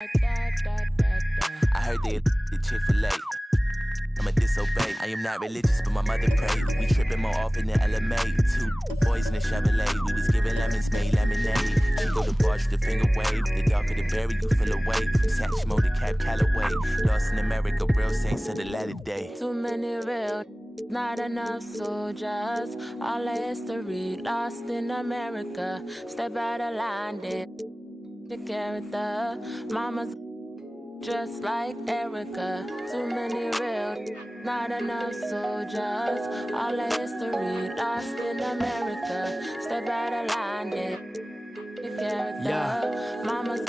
I heard they the Chick-fil-A. I'ma disobey. I am not religious, but my mother prayed. We tripping more often than LMA. 2 boys in a Chevrolet. We was giving lemons, made lemonade. She go to bar, the finger wave. The darker the berry, you feel away. From Satchmo to Cap Calloway. Lost in America, real saints of the latter day. Too many real, not enough soldiers. All the history lost in America. Step out of line, did the character. Mama's just like Erica. Too many real, not enough soldiers. All the history lost in America. Step out of line, did the character. Mama's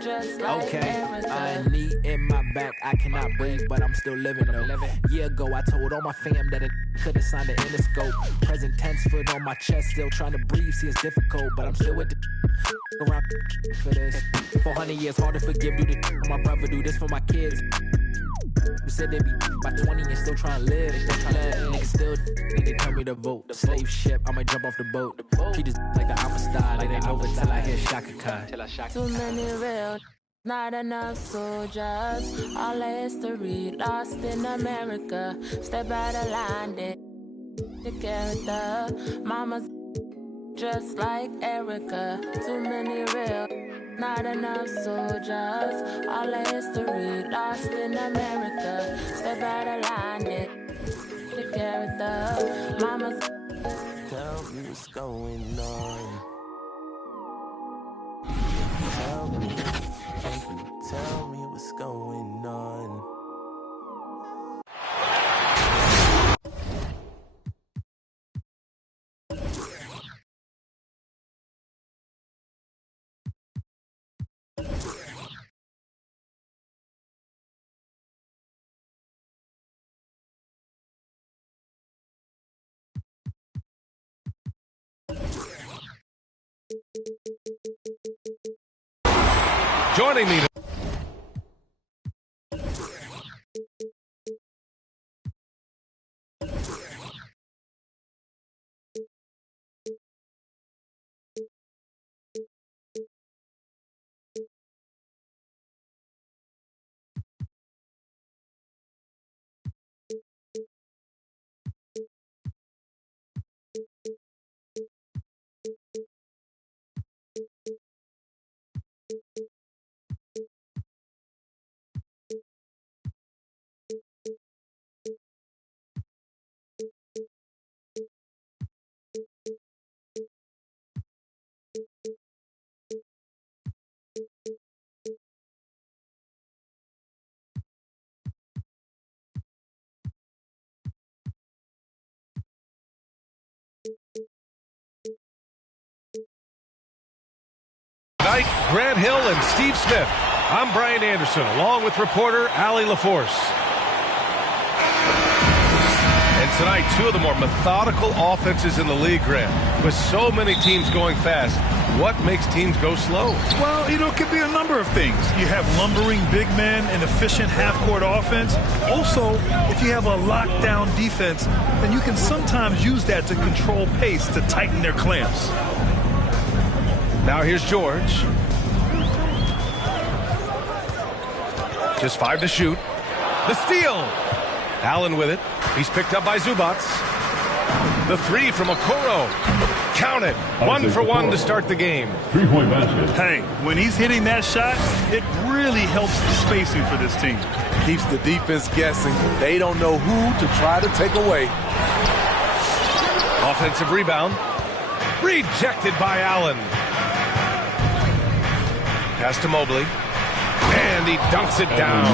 just like Erica. A knee in my back, I cannot breathe, but I'm still living though. Year ago, I told all my fam that it could've signed the Interscope. Present tense, foot on my chest, still trying to breathe. See, it's difficult, but I'm still with the around for this. 400 years, hard to forgive. Do the my brother, do this for my kids. Who said they be by 20 and still trying to live? Niggas still they tell me to vote. The slave ship, I might jump off the boat. Treat this like the Amistad. It ain't over till I hear Shaka Khan. Too many real, not enough soldiers. All the history lost in America. Step out of line, they the character. Mama's just like Erica. Too many real, not enough soldiers. All the history lost in America. Step out of line, they the character. Mama's Tell me what's going on. Tell me what's going on. Joining me. Tonight, Grant Hill and Steve Smith. I'm Brian Anderson, along with reporter Allie LaForce. And tonight, 2 of the more methodical offenses in the league, Grant. With so many teams going fast, what makes teams go slow? Well, it could be a number of things. You have lumbering big men and efficient half-court offense. Also, if you have a lockdown defense, then you can sometimes use that to control pace, to tighten their clamps. Now here's George. Just 5 to shoot. The steal. Allen with it. He's picked up by Zubac. The 3 from Okoro. Count it. 1 for 1 to start the game. 3-point basket. Hey, when he's hitting that shot, it really helps the spacing for this team. Keeps the defense guessing. They don't know who to try to take away. Offensive rebound. Rejected by Allen. Pass to Mobley. And he dunks it down.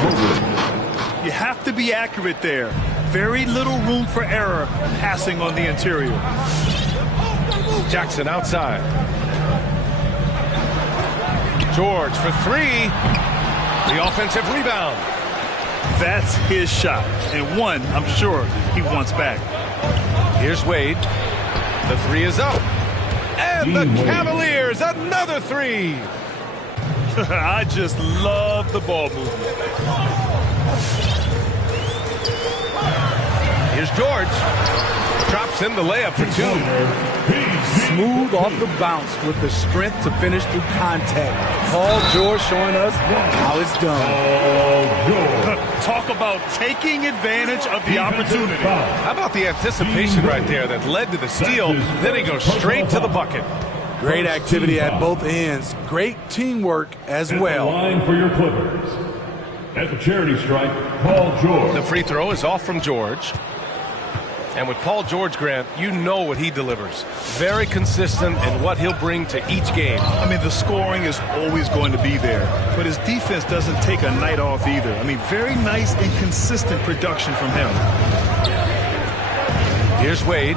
You have to be accurate there. Very little room for error passing on the interior. Jackson outside. George for 3. The offensive rebound. That's his shot. And one, I'm sure, he wants back. Here's Wade. The 3 is up. And the Cavaliers, another 3. I just love the ball movement. Here's George. Drops in the layup for 2. Smooth off the bounce with the strength to finish through contact. Paul George showing us how it's done. Talk about taking advantage of the opportunity. How about the anticipation right there that led to the steal? Then he goes straight to the bucket. Great activity at both ends. Great teamwork as well. Line for your Clippers. At the charity stripe, Paul George. The free throw is off from George. And with Paul George, Grant, you know what he delivers. Very consistent in what he'll bring to each game. I mean, the scoring is always going to be there, but his defense doesn't take a night off either. I mean, very nice and consistent production from him. Here's Wade.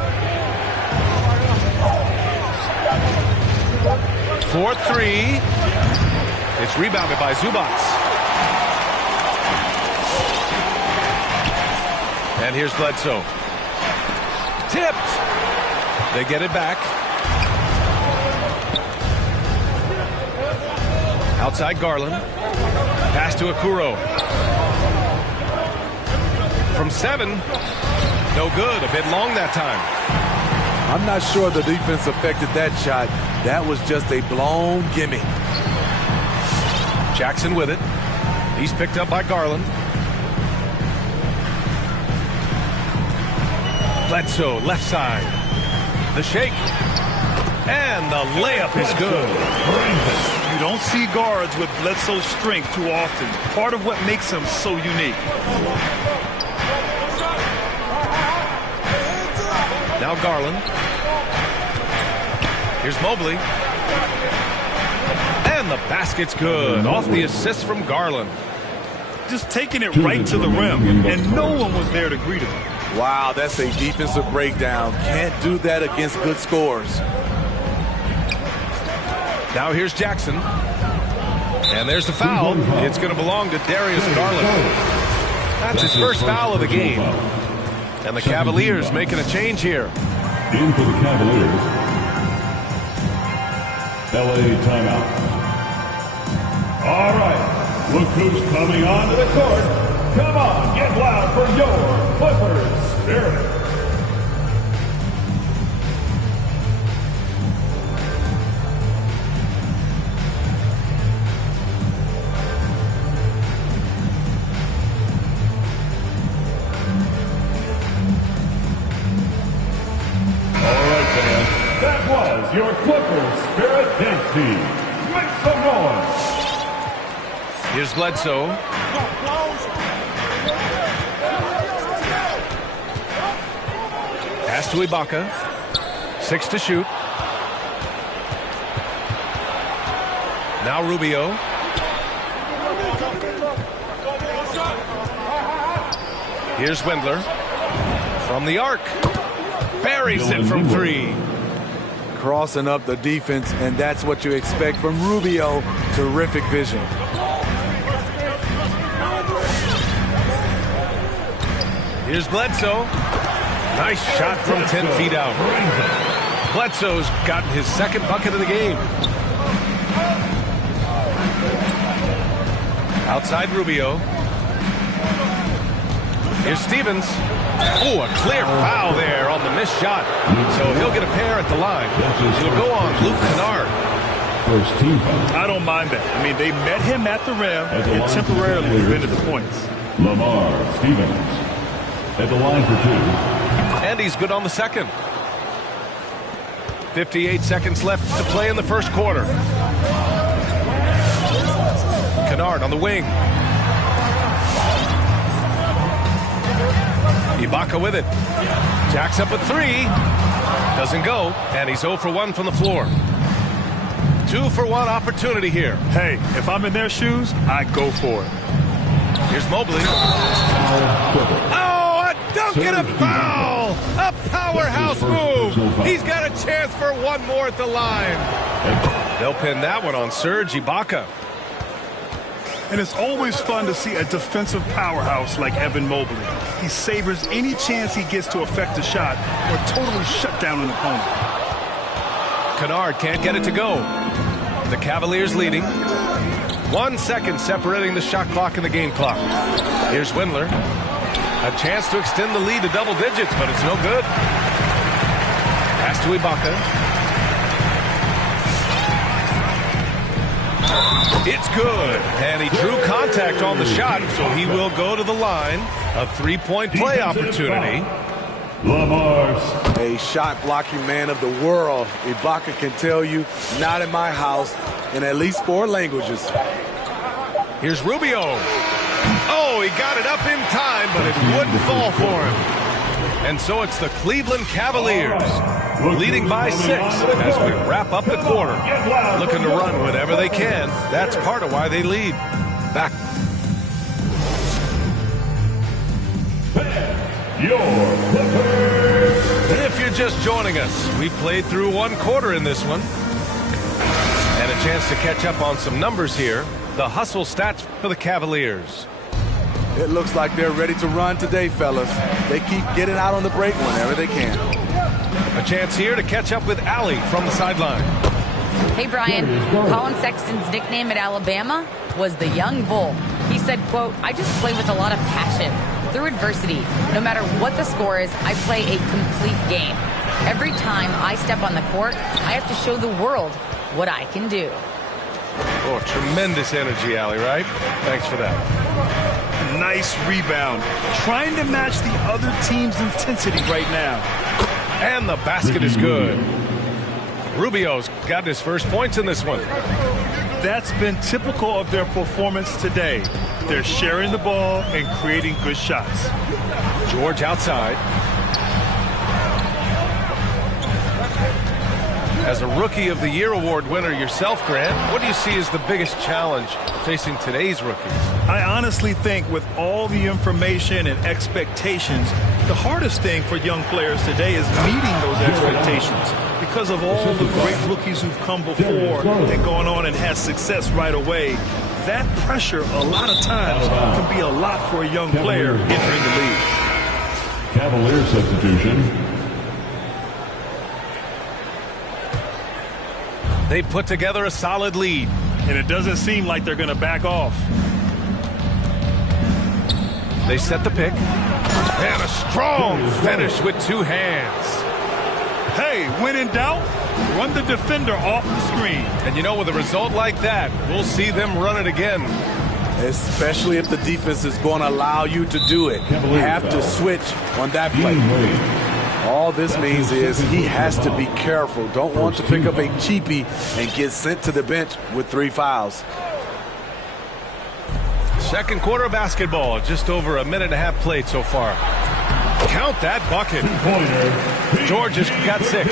4-3. It's rebounded by Zubac. And here's Bledsoe. Tipped. They get it back. Outside Garland. Pass to Okoro. From 7. No good. A bit long that time. I'm not sure the defense affected that shot. That was just a blown gimme. Jackson with it. He's picked up by Garland. Bledsoe, left side. The shake. And the layup is good. You don't see guards with Bledsoe's strength too often. Part of what makes him so unique. Now Garland. Here's Mobley. And the basket's good. Off the assist from Garland. Just taking it right to the rim, and no one was there to greet him. Wow, that's a defensive breakdown. Can't do that against good scores. Now here's Jackson. And there's the foul. It's going to belong to Darius Garland. That's his first foul of the game. And the Cavaliers making a change here. In for the Cavaliers. LA timeout. All right. Look who's coming onto the court. Come on, get loud for your Clippers Spirit. All right, fans. That was your Clippers Spirit dance team. Make some noise. Here's Bledsoe. Pass to Ibaka. 6 to shoot. Now Rubio. Here's Wendler. From the arc. Buries it from 3. Crossing up the defense, and that's what you expect from Rubio. Terrific vision. Here's Bledsoe. Nice shot from 10 feet out. Bledsoe's gotten his second bucket of the game. Outside Rubio. Here's Stevens. Oh, a clear foul there on the missed shot. So he'll get a pair at the line. It'll go on Luke Kennard. First team foul. I don't mind that. I mean, they met him at the rim and temporarily prevented the points. Lamar Stevens at the line for 2. And he's good on the second. 58 seconds left to play in the first quarter. Kennard on the wing. Ibaka with it. Jacks up at 3. Doesn't go. And he's 0 for 1 from the floor. 2 for 1 opportunity here. Hey, if I'm in their shoes, I go for it. Here's Mobley. Oh, a dunk and a foul! A powerhouse move! He's got a chance for one more at the line. They'll pin that one on Serge Ibaka. And it's always fun to see a defensive powerhouse like Evan Mobley. He savors any chance he gets to affect a shot or totally shut down an opponent. Kennard can't get it to go. The Cavaliers leading. 1 second separating the shot clock and the game clock. Here's Wendler. A chance to extend the lead to double digits, but it's no good. Pass to Ibaka. It's good. And he drew contact on the shot, so he will go to the line. A three-point play opportunity. A shot blocking man of the world. Ibaka can tell you, not in my house, in at least 4 languages. Here's Rubio. Oh, he got it up in time, but it wouldn't fall for him. And so it's the Cleveland Cavaliers leading by 6 as we wrap up the quarter. Looking to run whenever they can. That's part of why they lead. Back. If you're just joining us, we played through 1 quarter in this one. And a chance to catch up on some numbers here. The hustle stats for the Cavaliers. It looks like they're ready to run today, fellas. They keep getting out on the break whenever they can. A chance here to catch up with Allie from the sideline. Hey, Brian. Colin Sexton's nickname at Alabama was the Young Bull. He said, quote, "I just play with a lot of passion. Through adversity, no matter what the score is, I play a complete game. Every time I step on the court, I have to show the world what I can do." Oh, tremendous energy, Allie, right? Thanks for that. Nice rebound. Trying to match the other team's intensity right now. And the basket is good. Rubio's got his first points in this one. That's been typical of their performance today. They're sharing the ball and creating good shots. George outside. As a Rookie of the Year award winner yourself, Grant, what do you see as the biggest challenge facing today's rookies? I honestly think with all the information and expectations, the hardest thing for young players today is meeting those expectations. Because of all the great rookies who've come before and gone on and had success right away, that pressure a lot of times can be a lot for a young player entering the league. Cavalier substitution. They put together a solid lead. And it doesn't seem like they're going to back off. They set the pick. And a strong finish with 2 hands. Hey, when in doubt, run the defender off the screen. And you know, with a result like that, we'll see them run it again. Especially if the defense is going to allow you to do it. You have to switch on that play. All this means is he has to be careful. Don't want to pick up a cheapie and get sent to the bench with 3 fouls. Second quarter of basketball, just over a minute and a half played so far. Count that bucket. George has got 6.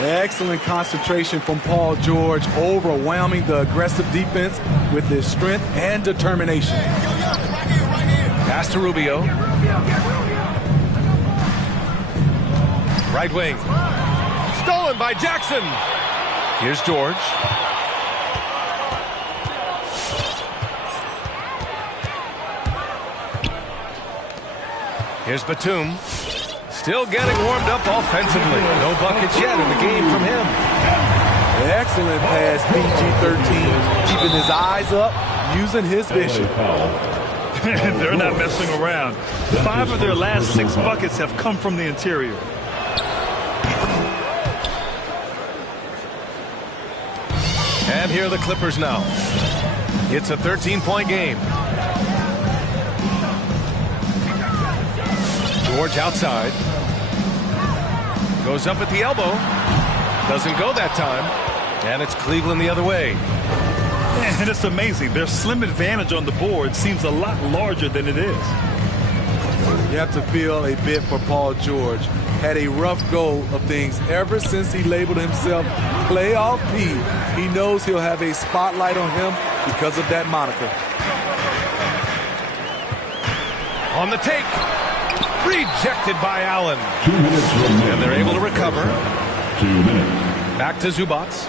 Excellent concentration from Paul George, overwhelming the aggressive defense with his strength and determination. Pass to Rubio. Right wing. Stolen by Jackson. Here's George. Here's Batum. Still getting warmed up offensively. No buckets yet in the game from him. Excellent pass, PG-13. Keeping his eyes up, using his vision. They're not messing around. 5 of their last 6 buckets have come from the interior. And here are the Clippers now. It's a 13-point game. George outside. Goes up at the elbow. Doesn't go that time. And it's Cleveland the other way. And it's amazing. Their slim advantage on the board seems a lot larger than it is. You have to feel a bit for Paul George. Had a rough go of things ever since he labeled himself Playoff P. He knows he'll have a spotlight on him because of that moniker. On the take. Rejected by Allen. 2 minutes remaining. And they're able to recover. 2 minutes. Back to Zubats.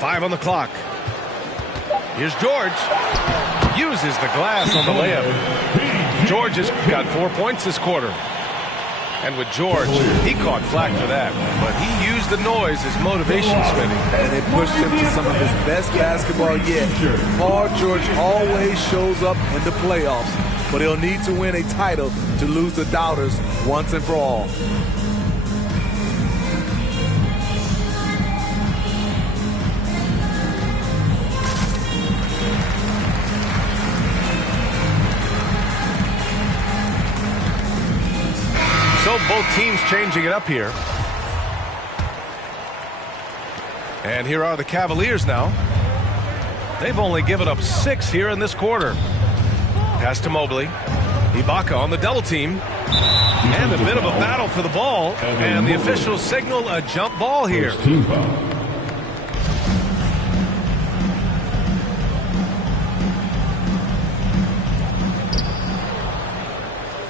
5 on the clock. Here's George. Uses the glass on the layup. George has got 4 points this quarter. And with George, he caught flack for that. But he used the noise as motivation, Smitty. And it pushed him to some of his best basketball yet. Paul George always shows up in the playoffs. but he'll need to win a title to lose the doubters once and for all. So both teams changing it up here. And here are the Cavaliers now. They've only given up 6 here in this quarter. Pass to Mobley. Ibaka on the double team. And a bit of a battle for the ball. And the officials signal a jump ball here.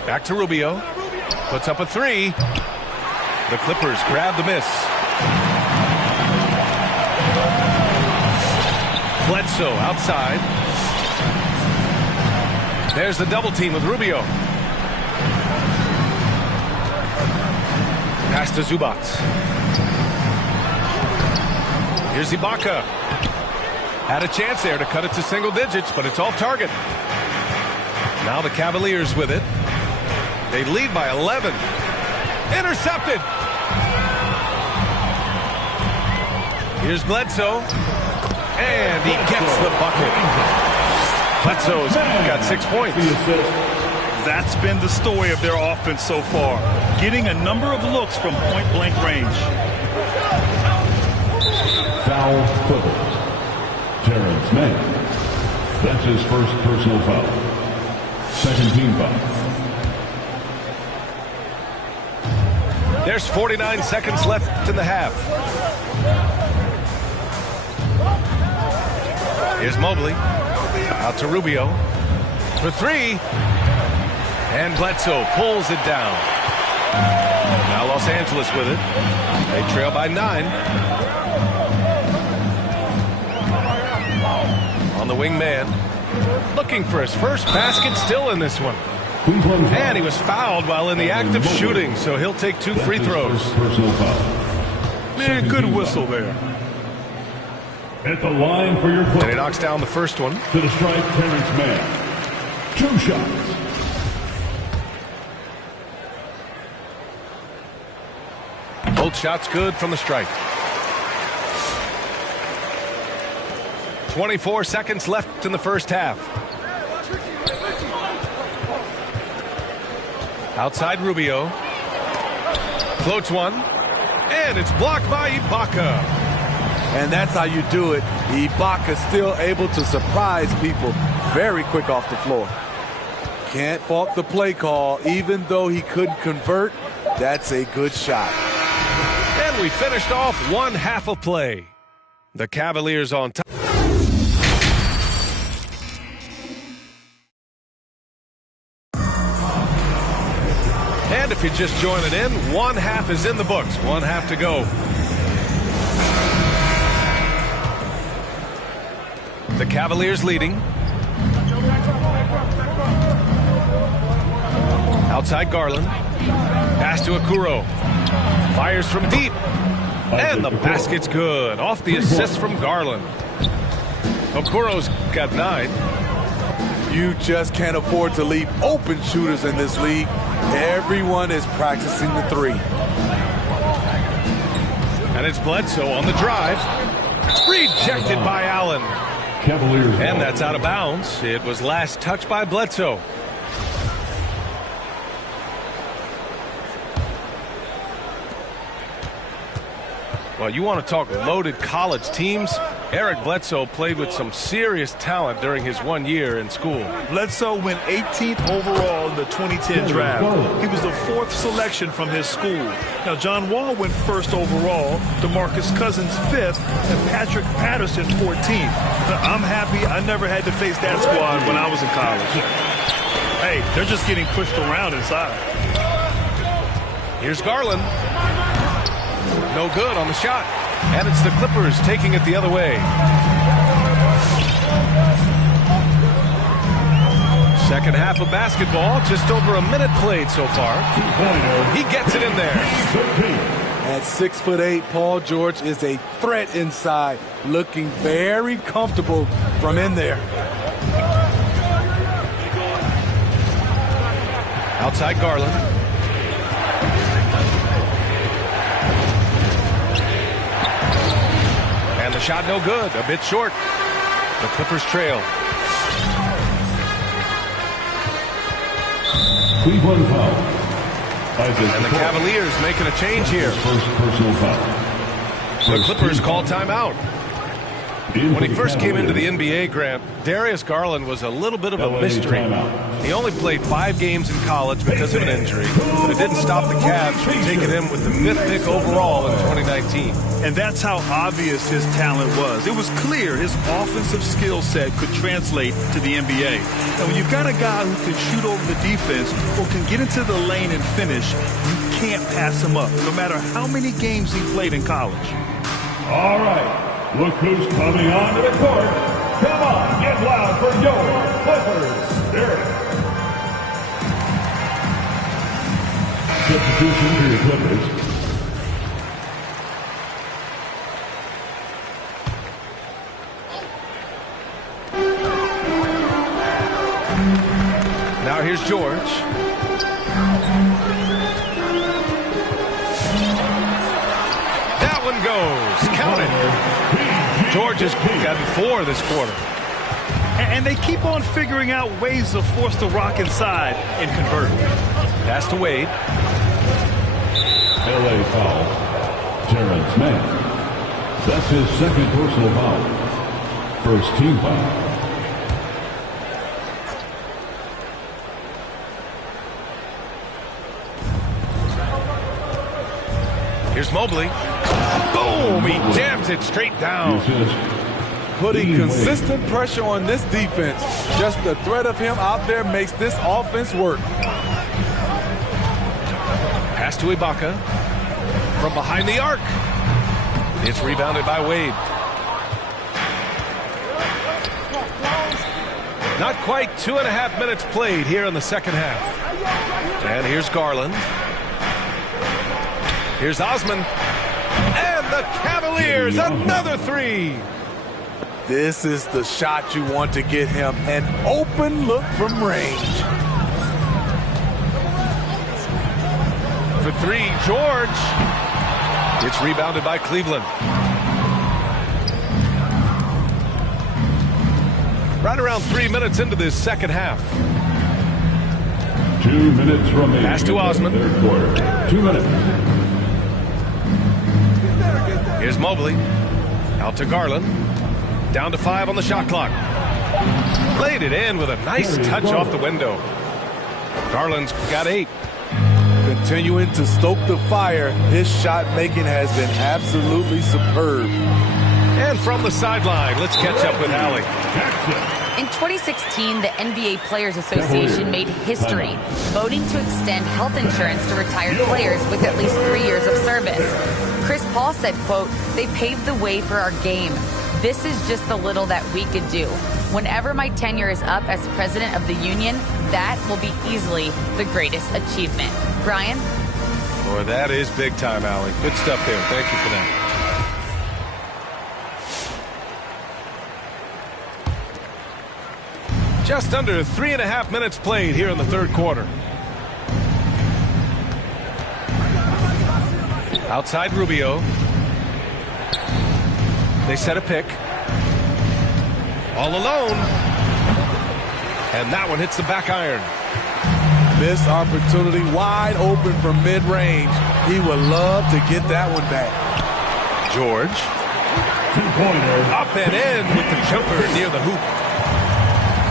Back to Rubio. Puts up a 3. The Clippers grab the miss. Bledsoe outside. There's the double team with Rubio. Pass to Zubac. Here's Ibaka. Had a chance there to cut it to single digits, but it's off target. Now the Cavaliers with it. They lead by 11. Intercepted. Here's Bledsoe. And he gets the bucket. Bledsoe's got 6 points. That's been the story of their offense so far. Getting a number of looks from point-blank range. Foul Clippers. Terrence Mann. That's his first personal foul. Second team foul. There's 49 seconds left in the half. Here's Mobley. Out to Rubio. For 3. And Bledsoe pulls it down. Now Los Angeles with it. They trail by 9. On the wing man. Looking for his first basket still in this one. And he was fouled while in the act of shooting, so he'll take 2 free throws. Personal foul. Man, good whistle there. At the line for your play. And he knocks down the first one. To the strike, Terrence Mann. 2 shots. Both shots good from the strike. 24 seconds left in the first half. Outside Rubio. Floats one. And it's blocked by Ibaka. And that's how you do it. Ibaka still able to surprise people very quick off the floor. Can't fault the play call. Even though he couldn't convert, that's a good shot. And we finished off one half of play. The Cavaliers on top. And if you're just joining in, one half is in the books. One half to go. The Cavaliers leading. Outside Garland. Pass to Okoro. Fires from deep. And the basket's good. Off the assist from Garland. Okoro's got 9. You just can't afford to leave open shooters in this league. Everyone is practicing the 3. And it's Bledsoe on the drive. Rejected by Allen. Cavaliers. And that's out of bounds. It was last touched by Bledsoe. Well, you want to talk loaded college teams? Eric Bledsoe played with some serious talent during his 1 year in school. Bledsoe went 18th overall in the 2010 draft. He was the 4th selection from his school. Now, John Wall went 1st overall, DeMarcus Cousins 5th, and Patrick Patterson 14th. Now, I'm happy I never had to face that squad when I was in college. Hey, they're just getting pushed around inside. Here's Garland. No good on the shot. And it's the Clippers taking it the other way. Second half of basketball, just over a minute played so far. He gets it in there. At 6'8", Paul George is a threat inside, looking very comfortable from in there. Outside Garland. And the shot no good, a bit short. The Clippers trail. Cleveland foul. And the Cavaliers making a change here. First personal foul. The Clippers call timeout. When he first came into the NBA, Grant, Darius Garland was a little bit of a mystery. He only played 5 games in college because of an injury, but it didn't stop the Cavs from taking him with the 5th pick overall in 2019. And that's how obvious his talent was. It was clear his offensive skill set could translate to the NBA. And when you've got a guy who can shoot over the defense or can get into the lane and finish, you can't pass him up, no matter how many games he played in college. All right. Look who's coming onto the court. Come on, get loud for your Clippers. Derek. Substitution for your Clippers. Now here's George. That one goes. Count it. George has gotten 4 this quarter. And they keep on figuring out ways to force the rock inside and convert. Pass to Wade. LA foul. Terrence Mann. That's his second personal foul. First team foul. Here's Mobley. Boom! He jams it straight down. Putting consistent pressure on this defense. Just the threat of him out there makes this offense work. Pass to Ibaka. From behind the arc. It's rebounded by Wade. Not quite 2.5 minutes played here in the second half. And here's Garland. Here's Osman. And the Cavaliers, another 3. This is the shot you want to get him. An open look from range. For 3, George. It's rebounded by Cleveland. Right around 3 minutes into this second half. 2 minutes remaining. Pass to Osman. Third quarter. 2 minutes. Here's Mobley. Out to Garland. Down to 5 on the shot clock. Played it in with a nice touch off the window. Garland's got 8. Continuing to stoke the fire, his shot making has been absolutely superb. And from the sideline, let's catch up with Allie. In 2016, the NBA Players Association made history, voting to extend health insurance to retired players with at least 3 years of service. Chris Paul said, quote, "They paved the way for our game. This is just the little that we could do. Whenever my tenure is up as president of the union, that will be easily the greatest achievement." Brian? Boy, that is big time, Allie. Good stuff there. Thank you for that. Just under 3.5 minutes played here in the third quarter. Outside Rubio. They set a pick. All alone. And that one hits the back iron. Missed opportunity, wide open from mid-range. He would love to get that one back. George. Two-pointer. Up and in with the jumper near the hoop.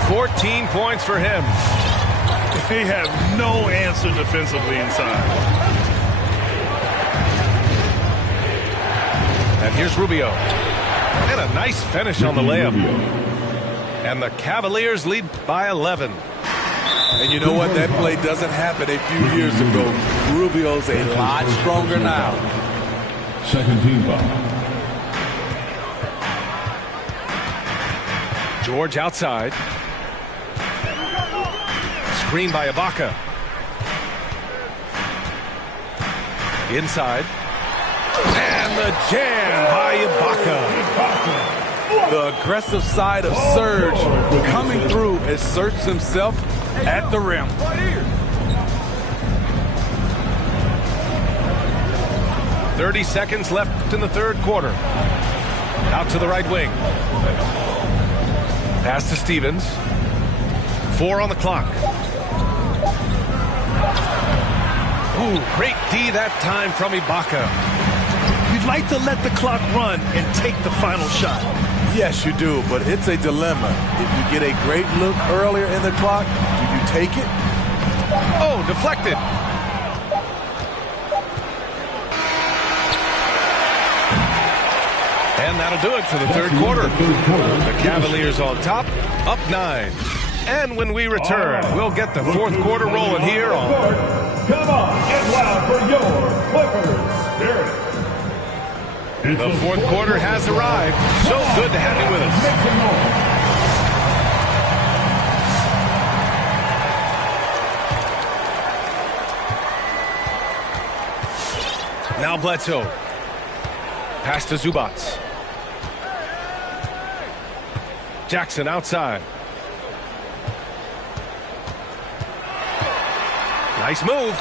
14 points for him. They have no answer defensively inside. And here's Rubio. And a nice finish on the layup. And the Cavaliers lead by 11. And you know what? That play doesn't happen a few years ago. Rubio's a lot stronger now. Second team foul. George outside. Screen by Ibaka. Inside. And the jam by Ibaka. The aggressive side of Serge coming through, asserts himself at the rim. 30 seconds left in the third quarter. Out to the right wing. Pass to Stevens. 4 on the clock. Ooh, great D that time from Ibaka. You'd like to let the clock run and take the final shot. Yes, you do, but it's a dilemma. If you get a great look earlier in the clock, do you take it? Oh, deflected. And that'll do it for the third quarter. The Cavaliers on top, up 9. And when we return, we'll get the fourth quarter rolling here on... Come on, get loud for your Clippers Spirit. The fourth quarter has arrived. So good to have you with us. Now Bledsoe. Pass to Zubac. Jackson outside. Nice move.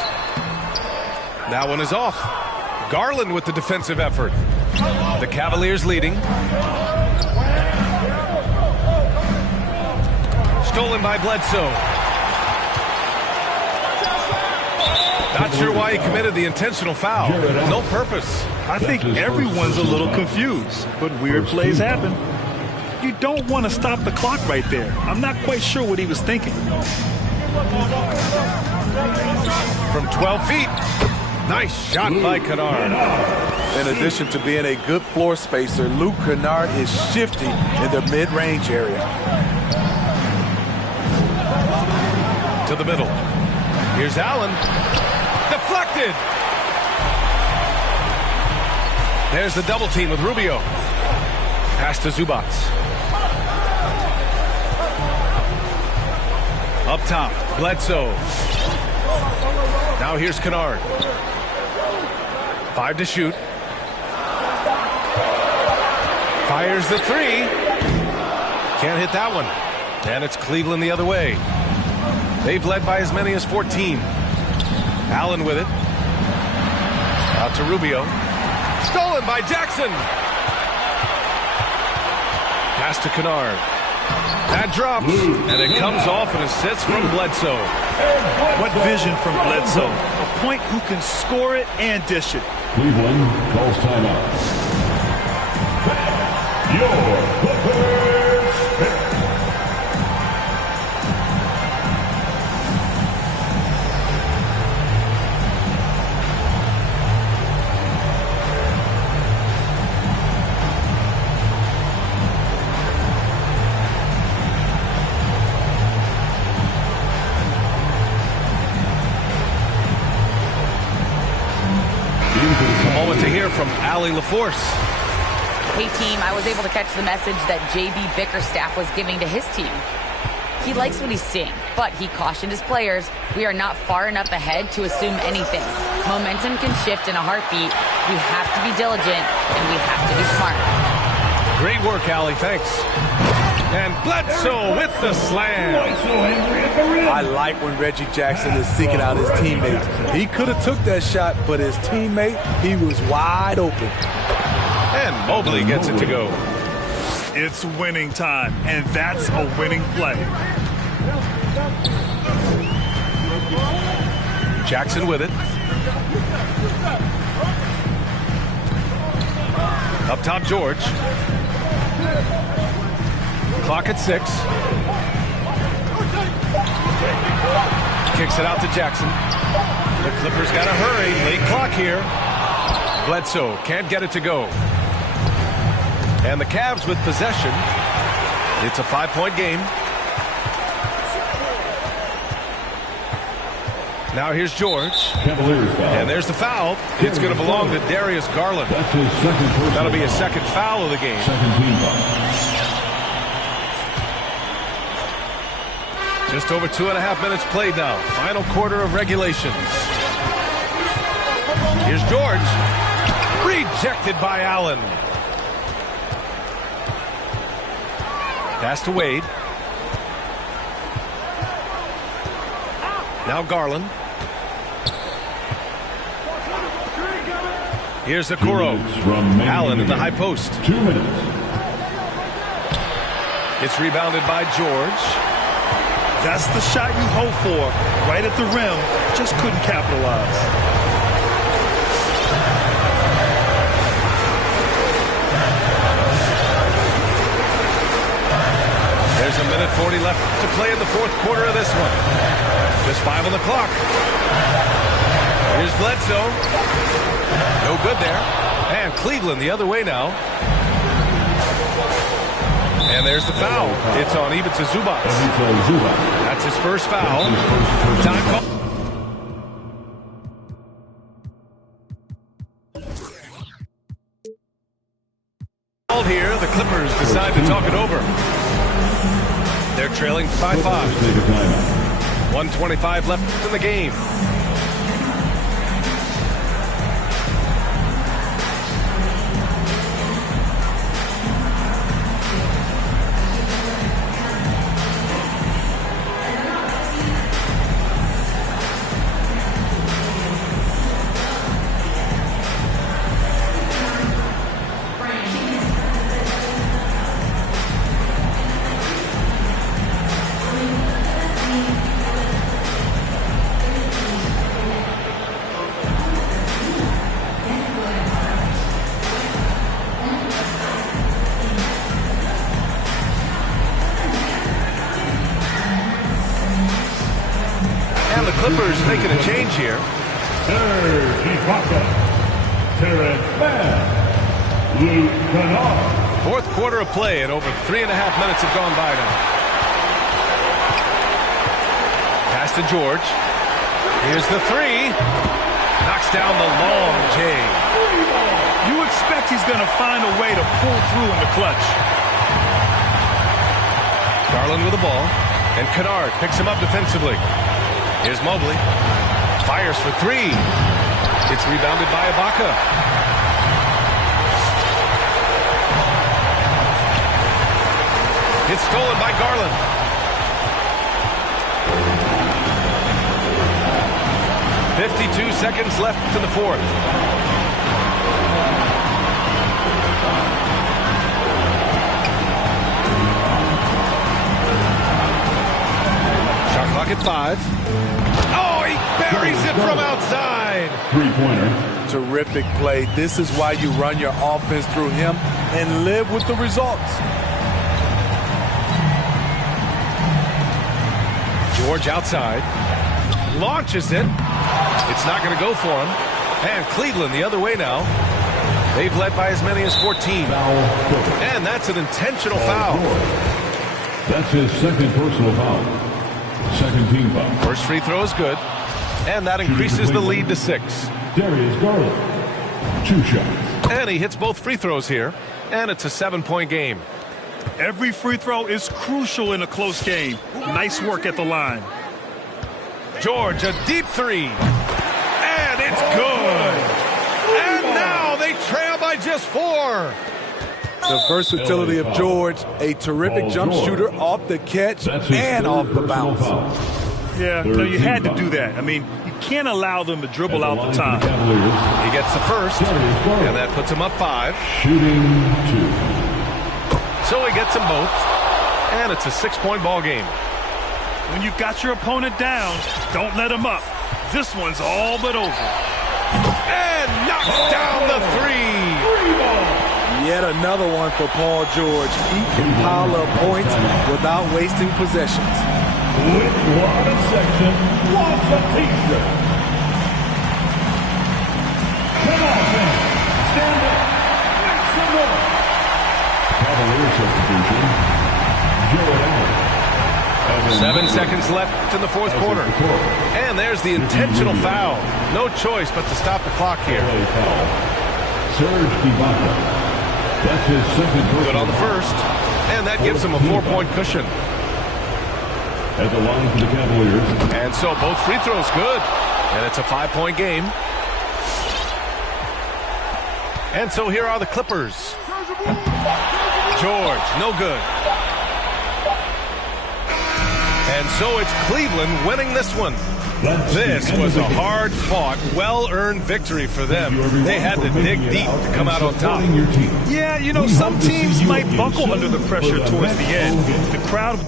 That one is off. Garland with the defensive effort. The Cavaliers leading. Stolen by Bledsoe. Not sure why he committed the intentional foul. No purpose. I think everyone's a little confused, but weird plays happen. You don't want to stop the clock right there. I'm not quite sure what he was thinking. From 12 feet. Nice shot by Kennard. In addition to being a good floor spacer, Luke Kennard is shifty in the mid-range area. To the middle. Here's Allen. Deflected. There's the double team with Rubio. Pass to Zubac. Up top, Bledsoe. Now here's Kennard. 5 to shoot. Fires the 3. Can't hit that one. And it's Cleveland the other way. They've led by as many as 14. Allen with it. Out to Rubio. Stolen by Jackson. Pass to Kennard. That drops, and it comes off an assist from Bledsoe. What vision from Bledsoe. A point who can score it and dish it. Cleveland calls timeout. Your Clippers Spirit. To hear from Allie LaForce. Hey team, I was able to catch the message that JB Bickerstaff was giving to his team. He likes what he's seeing, but he cautioned his players, we are not far enough ahead to assume anything. Momentum can shift in a heartbeat. We have to be diligent and we have to be smart. Great work, Allie. Thanks. And Bledsoe with the slam. I like when Reggie Jackson is seeking out his teammates. He could have took that shot, but his teammate, he was wide open. And Mobley gets it to go. It's winning time, and that's a winning play. Jackson with it. Up top, George. Clock at 6. Kicks it out to Jackson. The Clippers got to hurry. Late clock here. Bledsoe can't get it to go. And the Cavs with possession. It's a 5-point game. Now here's George. And there's the foul. It's going to belong to Darius Garland. That'll be his second foul of the game. Just over 2.5 minutes played now. Final quarter of regulation. Here's George. Rejected by Allen. Pass to Wade. Now Garland. Here's Okoro. Allen in the high post. 2 minutes. It's rebounded by George. That's the shot you hope for. Right at the rim. Just couldn't capitalize. There's a minute 40 left to play in the fourth quarter of this one. Just 5 on the clock. Here's Bledsoe. No good there. And Cleveland the other way now. And there's the foul. It's on Ivica Zubac. That's his first foul. Time called here. The Clippers decide to talk it over. They're trailing by 5. 1:25 left in the game. The Clippers making a change here. Serge Ibaka, Terrence Mann, Luke Kennard. Fourth quarter of play, and over 3.5 minutes have gone by now. Pass to George. Here's the 3. Knocks down the long J. You expect he's going to find a way to pull through in the clutch. Garland with the ball, and Kennard picks him up defensively. Here's Mobley. Fires for 3. It's rebounded by Ibaka. It's stolen by Garland. .52 seconds left to the fourth. Shot clock at 5. Oh, he buries it from outside. 3-pointer. Terrific play. This is why you run your offense through him and live with the results. George outside. Launches it. It's not going to go for him. And Cleveland the other way now. They've led by as many as 14. And that's an intentional foul. That's his second personal foul. Second team foul. First free throw is good. And that increases the lead to 6. Darius Garland. 2 shots. And he hits both free throws here. And it's a 7-point game. Every free throw is crucial in a close game. Nice work at the line. George, a deep 3. And it's good. And now they trail by just 4. The versatility of George, a terrific jump shooter off the catch and off the bounce. Yeah, no, you had to do that. I mean, you can't allow them to dribble out the time. He gets the first, and that puts him up 5. Shooting 2. So he gets them both, and it's a 6-point ball game. When you've got your opponent down, don't let him up. This one's all but over. And knocks down the 3. Yet another one for Paul George. He can pile up points without wasting possessions. With one section, lots of t-shirt. Come on, man. Stand up. Make some more. Cavalier substitution. Jared Allen. 7 seconds left in the fourth quarter. And there's the intentional foul. No choice but to stop the clock here. Serge Ibaka. That's his second personal. Good on the first. And that gives him a 4-point cushion. At the line for the Cavaliers. And so both free throws good. And it's a 5-point game. And so here are the Clippers. George, no good. And so it's Cleveland winning this one. This was a hard-fought, well-earned victory for them. They had to dig deep to come out on top. Yeah, you know, some teams might buckle under the pressure towards the end. The crowd...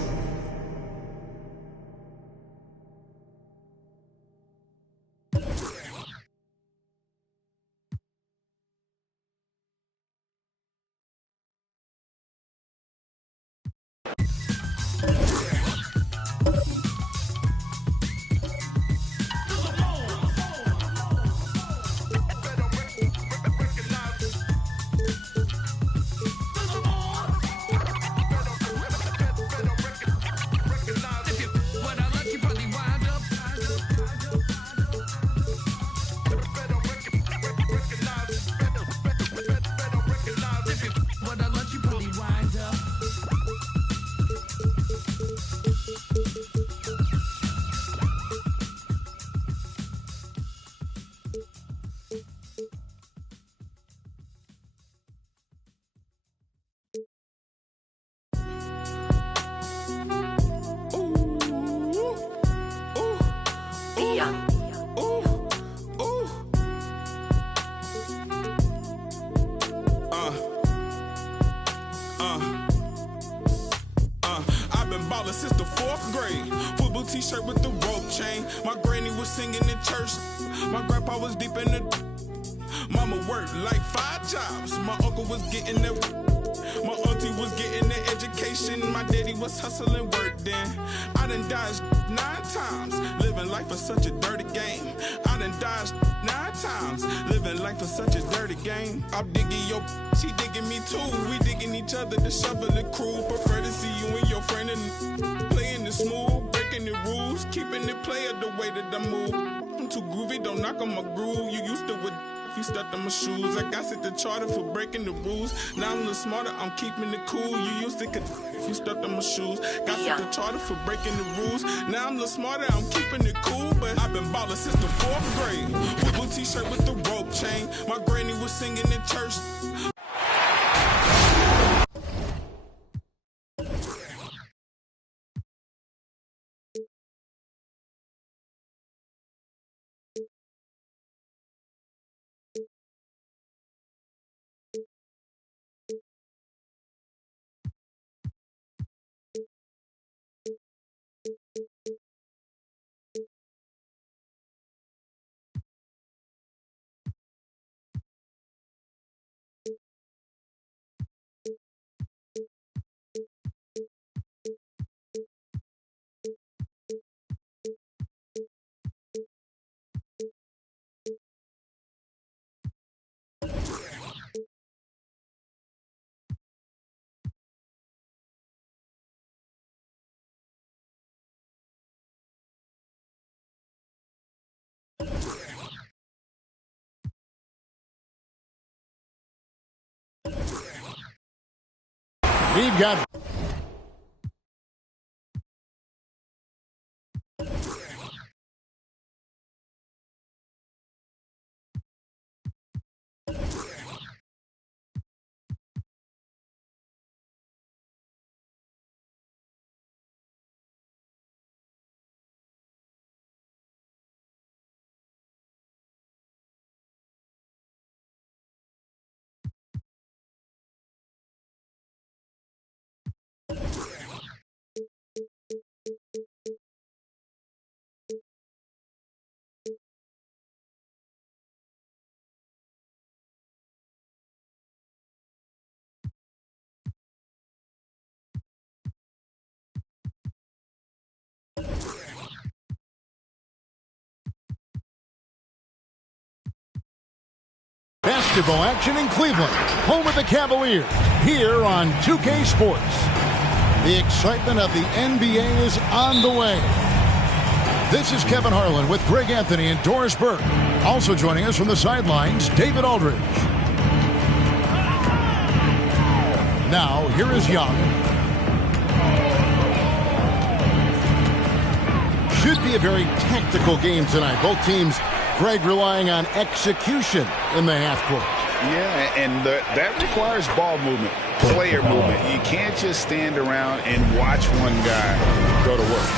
I've been ballin' since the 4th grade. Football t-shirt with the rope chain. My granny was singing in church. My grandpa was deep in the... Mama worked like 5 jobs. My uncle was getting that... My auntie was getting that education. My daddy was hustling work then. I done dodged 9 times. Living life is such a dirty game. I done dodged 9 times. Living life is such a dirty game. I'm digging your... She digging me too. We digging each other to shovel it crew. Prefer to see you and your friend and playing it smooth. Breaking the rules. Keeping it player the way that I move. I'm too groovy. Don't knock on my groove. You used to with... You stepped on my shoes. I got set the charter for breaking the rules. Now I'm a little smarter, I'm keeping it cool. You used to if you stepped on my shoes. Got set the charter for breaking the rules. Now I'm a little smarter, I'm keeping it cool. But I've been ballin' since the 4th grade. Football t-shirt with the rope chain. My granny was singing in church. We've got... Basketball action in Cleveland, home of the Cavaliers, here on 2K Sports. The excitement of the NBA is on the way. This is Kevin Harlan with Greg Anthony and Doris Burke. Also joining us from the sidelines, David Aldridge. Now, here is Young. Should be a very tactical game tonight. Both teams, Greg, relying on execution in the half court. Yeah, and that requires ball movement, player movement. You can't just stand around and watch one guy go to work.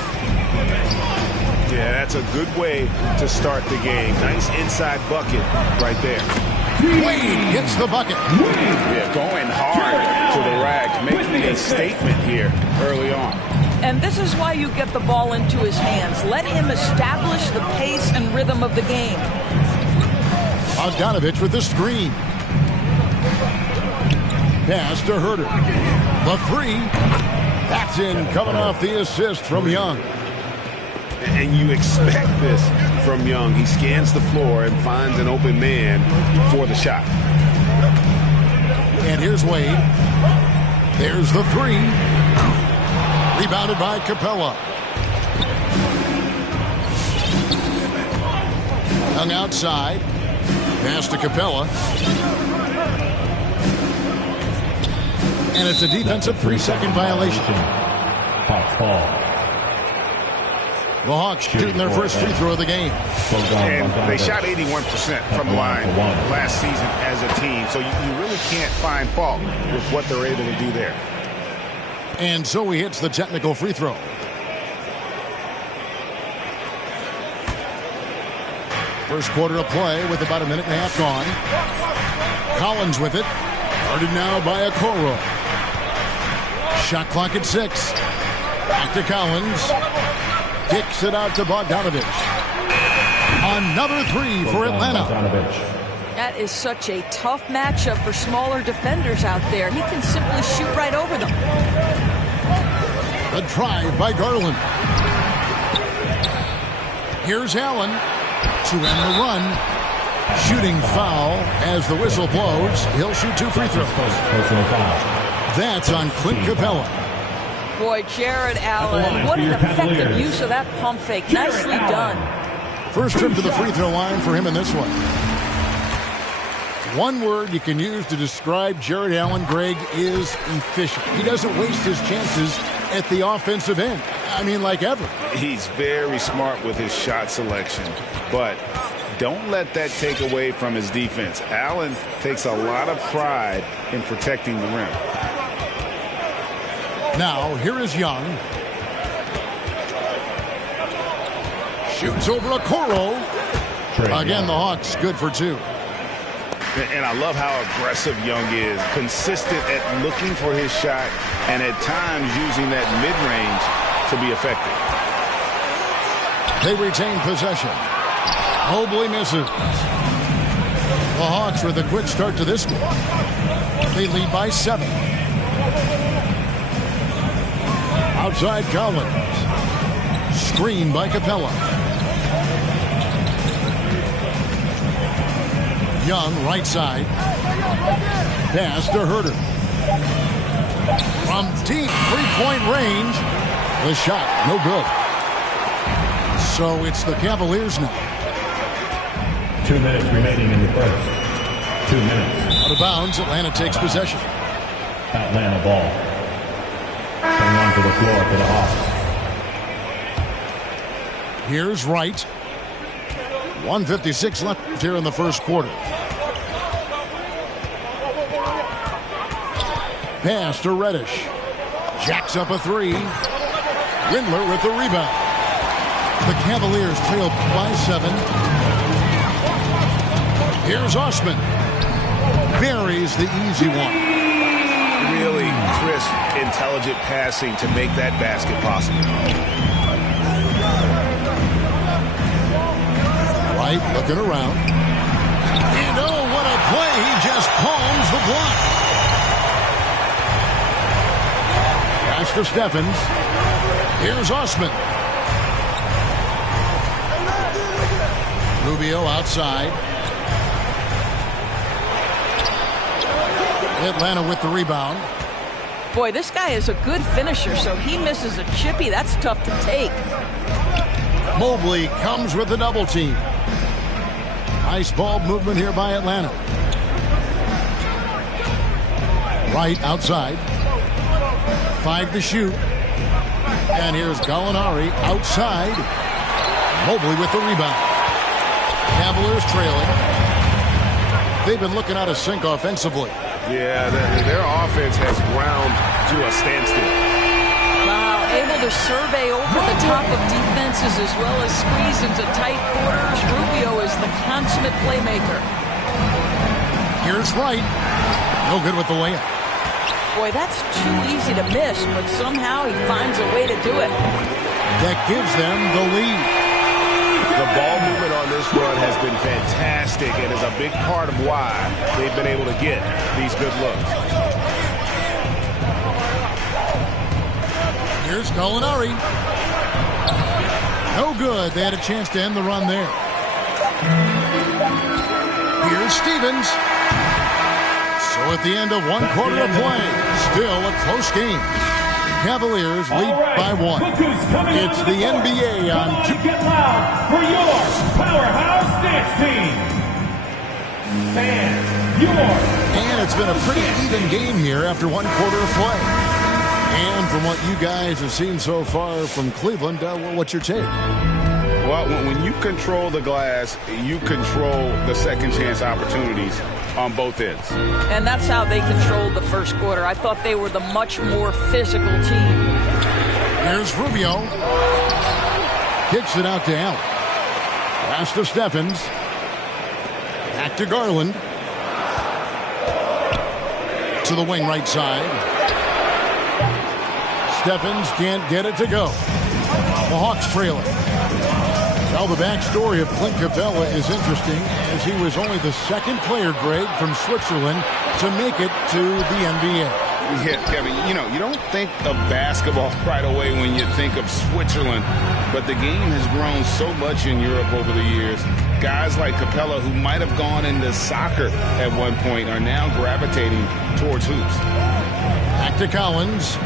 Yeah, that's a good way to start the game. Nice inside bucket right there. Wade gets the bucket. Yeah, going hard to the rack, making a statement here early on. And this is why you get the ball into his hands. Let him establish the pace and rhythm of the game. Bogdanovich with the screen. Pass to Herter. The three. That's in, coming off the assist from Young. And you expect this from Young. He scans the floor and finds an open man for the shot. And here's Wade. There's the three. Rebounded by Capella. Young outside. Pass to Capella. And it's a defensive 3-second violation. The Hawks shooting their first free throw of the game. And they shot 81% from the line last season as a team, so you really can't find fault with what they're able to do there. And so he hits the technical free throw. First quarter of play with about a minute and a half gone. Collins with it. Guarded now by Okoro. Shot clock at 6. Back to Collins. Kicks it out to Bogdanovich. Another three for Atlanta. That is such a tough matchup for smaller defenders out there. He can simply shoot right over them. The drive by Garland. Here's Allen to end the run. Shooting foul as the whistle blows. He'll shoot 2 free throws. That's on Clint Capella. Boy, Jared Allen, what an effective use of that pump fake. Nicely done. First trip to the free throw line for him in this one. One word you can use to describe Jared Allen, Greg, is efficient. He doesn't waste his chances at the offensive end. I mean, like ever. He's very smart with his shot selection, but don't let that take away from his defense. Allen takes a lot of pride in protecting the rim. Now, here is Young. Shoots over Okoro. Again, the Hawks good for 2. And I love how aggressive Young is. Consistent at looking for his shot and at times using that mid-range to be effective. They retain possession. Mobley misses. The Hawks with a quick start to this one. They lead by 7. Outside Collins. Screen by Capella. Young, right side. Pass to Herter. From deep three-point range. The shot, no good. So it's the Cavaliers now. 2 minutes remaining in the first. 2 minutes. Out of bounds, Atlanta takes possession. Atlanta ball. Coming onto the floor for the Hawks. Here's Wright. 1:56 left here in the first quarter. Pass to Reddish. Jacks up a 3. Windler with the rebound. The Cavaliers trail by 7. Here's Osman. Buries the easy one. Really crisp, intelligent passing to make that basket possible. Wright looking around. And oh, what a play. He just palms the block. Pass to Stephens. Here's Osman. Rubio outside. Atlanta with the rebound. Boy, this guy is a good finisher, so he misses a chippy. That's tough to take. Mobley comes with the double team. Nice ball movement here by Atlanta. Right outside. 5 to shoot. And here's Gallinari outside. Mobley with the rebound. Cavaliers trailing. They've been looking out of sync offensively. Yeah, their offense has ground to a standstill. Wow, able to to survey over the top of defenses as well as squeeze into tight quarters. Rubio is the consummate playmaker. Here's Wright. No good with the layup. Boy, that's too easy to miss, but somehow he finds a way to do it. That gives them the lead. The ball movement on this run has been fantastic and is a big part of why they've been able to get these good looks. Here's Gallinari. No good. They had a chance to end the run there. Here's Stevens. So at the end of one quarter of play, still a close game. Cavaliers lead by 1. It's the NBA on 2. Get loud for your powerhouse dance team. Fans, yours. And it's been a pretty even game here after one quarter of play. And from what you guys have seen so far from Cleveland, what's your take? Well, when you control the glass, you control the second chance opportunities on both ends. And that's how they controlled the first quarter. I thought they were the much more physical team. Here's Rubio. Kicks it out to Allen. Pass to Stephens. Back to Garland. To the wing right side. Stephens can't get it to go. The Hawks trailing. Well, the backstory of Clint Capella is interesting, as he was only the second player, Greg, from Switzerland to make it to the NBA. Yeah, Kevin, you don't think of basketball right away when you think of Switzerland, but the game has grown so much in Europe over the years. Guys like Capella, who might have gone into soccer at one point, are now gravitating towards hoops. Back to Collins.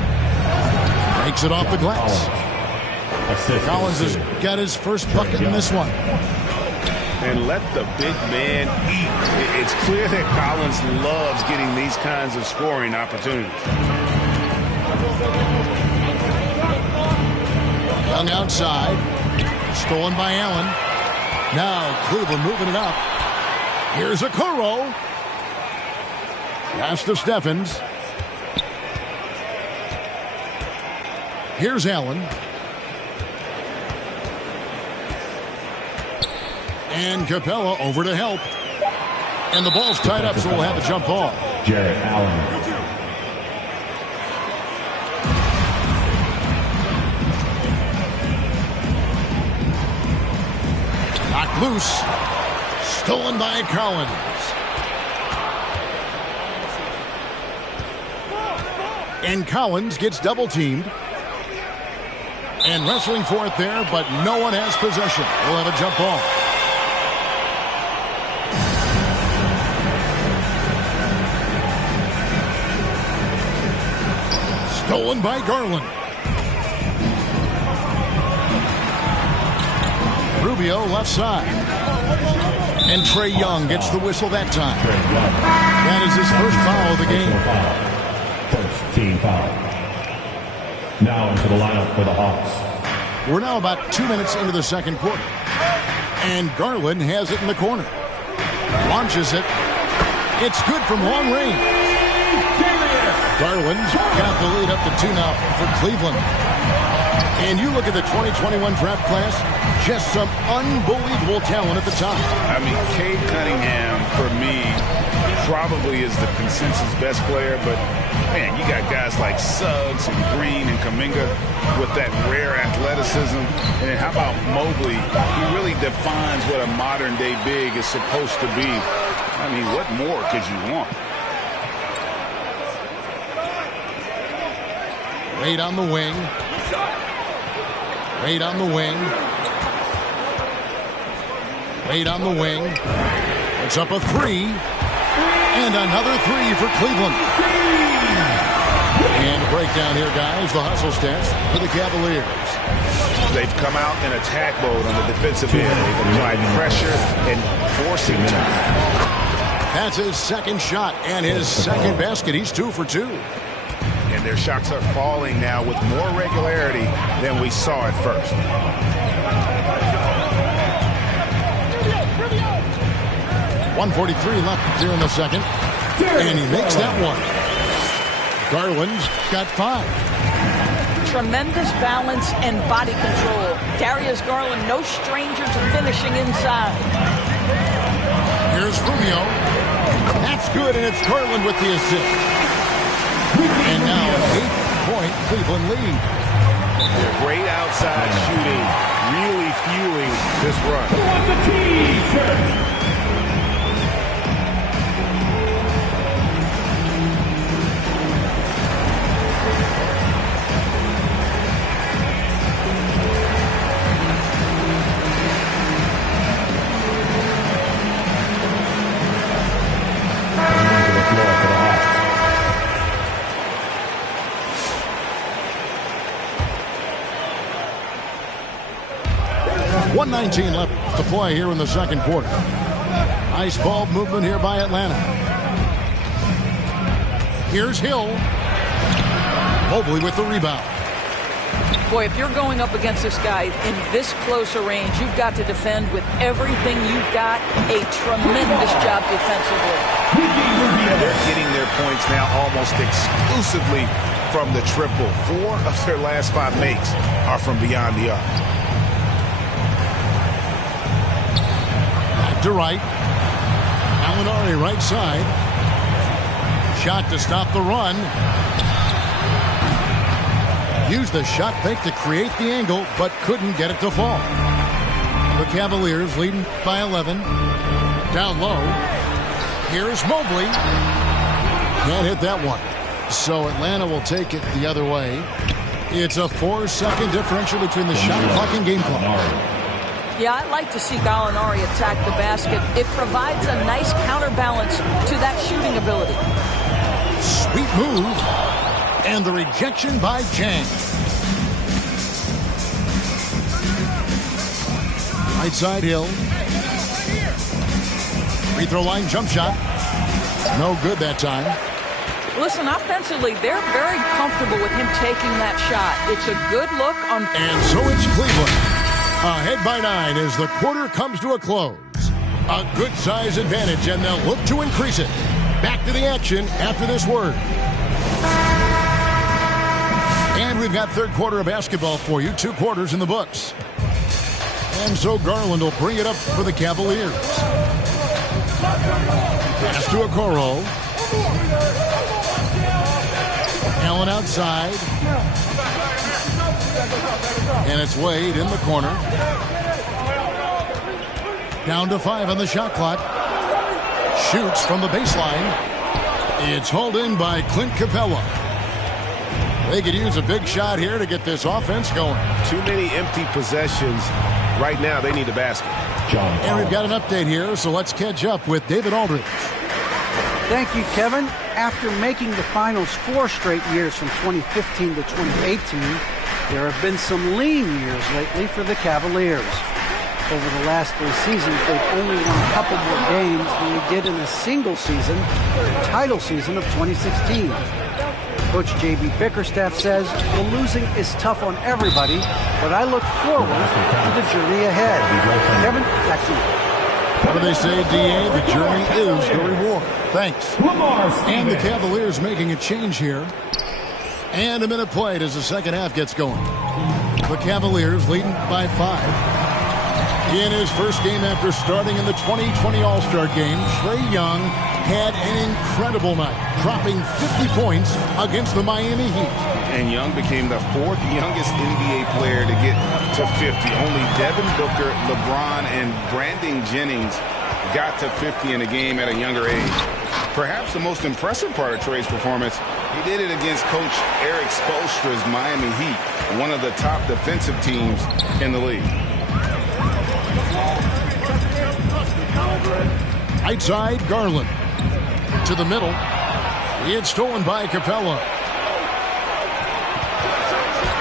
Takes it off the glass. Collins has got his first bucket in this one. And let the big man eat. It's clear that Collins loves getting these kinds of scoring opportunities. Young outside. Stolen by Allen. Now Cleveland moving it up. Here's Okoro. Pass to Stephens. Here's Allen. And Capella over to help. And the ball's tied up, so we'll have a jump ball. Jarrett Allen. Knocked loose. Stolen by Collins. And Collins gets double teamed. And wrestling for it there, but no one has possession. We'll have a jump ball. Stolen by Garland. Rubio left side. And Trae Young gets the whistle that time. That is his first foul of the game. First team foul. Now into the lineup for the Hawks. We're now about 2 minutes into the second quarter. And Garland has it in the corner. Launches it. It's good from long range. Garland's got the lead up to 2 now for Cleveland. And you look at the 2021 draft class, just some unbelievable talent at the top. I mean, Cade Cunningham, for me, probably is the consensus best player, but man, you got guys like Suggs and Green and Kuminga with that rare athleticism. And then how about Mobley? He really defines what a modern-day big is supposed to be. I mean, what more could you want? Wade on the wing. Wade on the wing. Wade on the wing. It's up a 3. And another 3 for Cleveland. And a breakdown here, guys. The hustle stats for the Cavaliers. They've come out in attack mode on the defensive end. They've applied pressure and forcing time. That's his second shot and his second basket. He's 2 for 2. And their shots are falling now with more regularity than we saw at first. .143 left here in the second. And he makes that one. Garland's got 5. tremendous balance and body control. Darius Garland, no stranger to finishing inside. Here's Rubio. That's good, and it's Garland with the assist. And now an 8-point Cleveland lead. Great outside shooting, really fueling this run. Who wants a T-shirt? .19 left to play here in the second quarter. Nice ball movement here by Atlanta. Here's Hill. Mobley with the rebound. Boy, if you're going up against this guy in this close a range, you've got to defend with everything you've got. A tremendous job defensively. They're getting their points now almost exclusively from the triple. 4 of their last 5 makes are from beyond the arc. To right. Gallinari right side. Shot to stop the run. Used the shot fake to create the angle, but couldn't get it to fall. The Cavaliers leading by 11. Down low. Here's Mobley. Can't hit that one. So Atlanta will take it the other way. It's a 4-second differential between the shot clock and game clock. Yeah, I'd like to see Gallinari attack the basket. It provides a nice counterbalance to that shooting ability. Sweet move. And the rejection by Jang. Right side Hill. Free throw line jump shot. No good that time. Listen, offensively, they're very comfortable with him taking that shot. It's a good look on... And so it's Cleveland. Ahead by 9 as the quarter comes to a close. A good size advantage, and they'll look to increase it. Back to the action after this word. And we've got third quarter of basketball for you. 2 quarters in the books. And so Garland will bring it up for the Cavaliers. Pass to Okoro. Allen outside. And it's Wade in the corner. Down to 5 on the shot clock. Shoots from the baseline. It's hauled in by Clint Capella. They could use a big shot here to get this offense going. Too many empty possessions. Right now, they need a basket. And we've got an update here, so let's catch up with David Aldridge. Thank you, Kevin. After making the finals 4 straight years from 2015 to 2018, there have been some lean years lately for the Cavaliers. Over the last 3 seasons, they've only won a couple more games than they did in a single season, the title season of 2016. Coach J.B. Bickerstaff says the losing is tough on everybody, but I look forward to the journey ahead. Kevin, back to you. What do they say, D.A.? The journey is the reward. Thanks. And the Cavaliers making a change here. And a minute played as the second half gets going. The Cavaliers leading by 5. In his first game after starting in the 2020 All-Star Game, Trae Young had an incredible night, dropping 50 points against the Miami Heat. And Young became the 4th youngest NBA player to get to 50. Only Devin Booker, LeBron, and Brandon Jennings got to 50 in a game at a younger age. Perhaps the most impressive part of Trae's performance, he did it against Coach Eric Spoelstra's Miami Heat, one of the top defensive teams in the league. Right side, Garland. To the middle. It's stolen by Capella.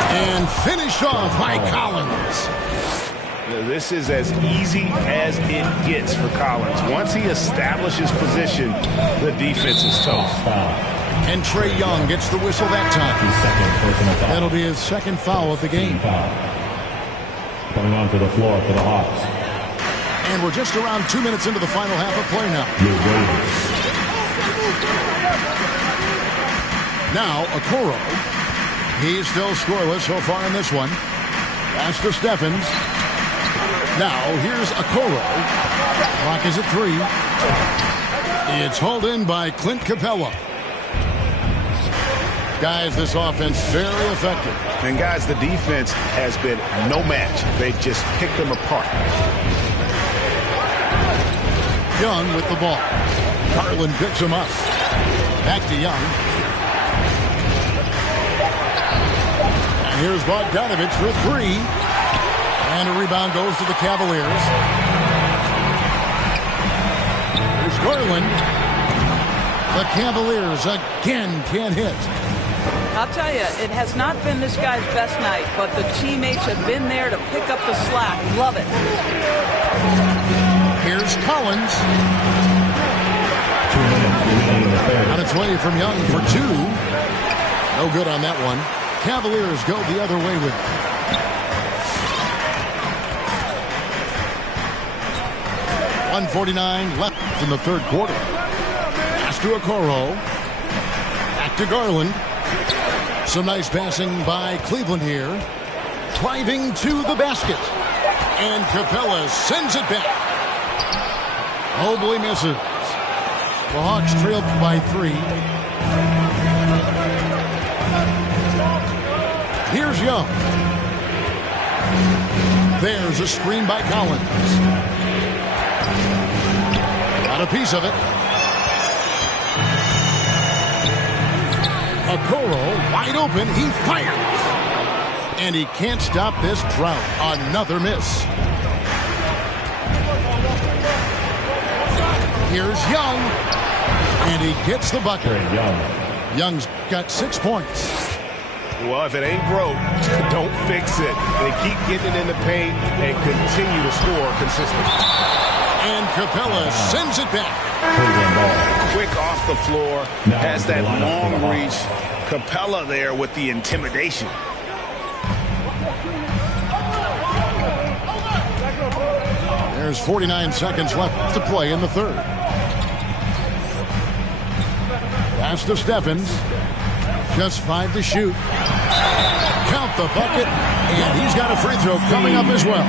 And finished off by Collins. This is as easy as it gets for Collins. Once he establishes position, the defense is toast. And Trae Young gets the whistle that time. That'll be his second foul of the game. Coming onto the floor for the Hawks. And we're just around 2 minutes into the final half of play now. Now, Okoro. He's still scoreless so far in this one. Pass to Steffens. Now here's Okoro. Clock is at 3. It's hauled in by Clint Capella. Guys, this offense very effective. And guys, the defense has been no match. They've just picked them apart. Young with the ball. Garland picks him up. Back to Young. And here's Bogdanovich for 3. And a rebound goes to the Cavaliers. Here's Garland. The Cavaliers again can't hit. I'll tell you, it has not been this guy's best night, but the teammates have been there to pick up the slack. Love it. Here's Collins. On its way from Young for 2. No good on that one. Cavaliers go the other way with it. .149 left in the third quarter. Pass to Okoro. Back to Garland. Some nice passing by Cleveland here. Driving to the basket. And Capella sends it back. Mobley misses. The Hawks trailed by 3. Here's Young. There's a screen by Collins. Got a piece of it. Okoro wide open. He fires. And he can't stop this drought. Another miss. Here's Young. And he gets the bucket. Young's got 6 points. Well, if it ain't broke, don't fix it. They keep getting it in the paint and continue to score consistently. And Capella sends it back. Quick off the floor, has that long reach. Capella there with the intimidation. There's 49 seconds left to play in the third. Pass to Steffens. Just 5 to shoot. Count the bucket, and he's got a free throw coming up as well.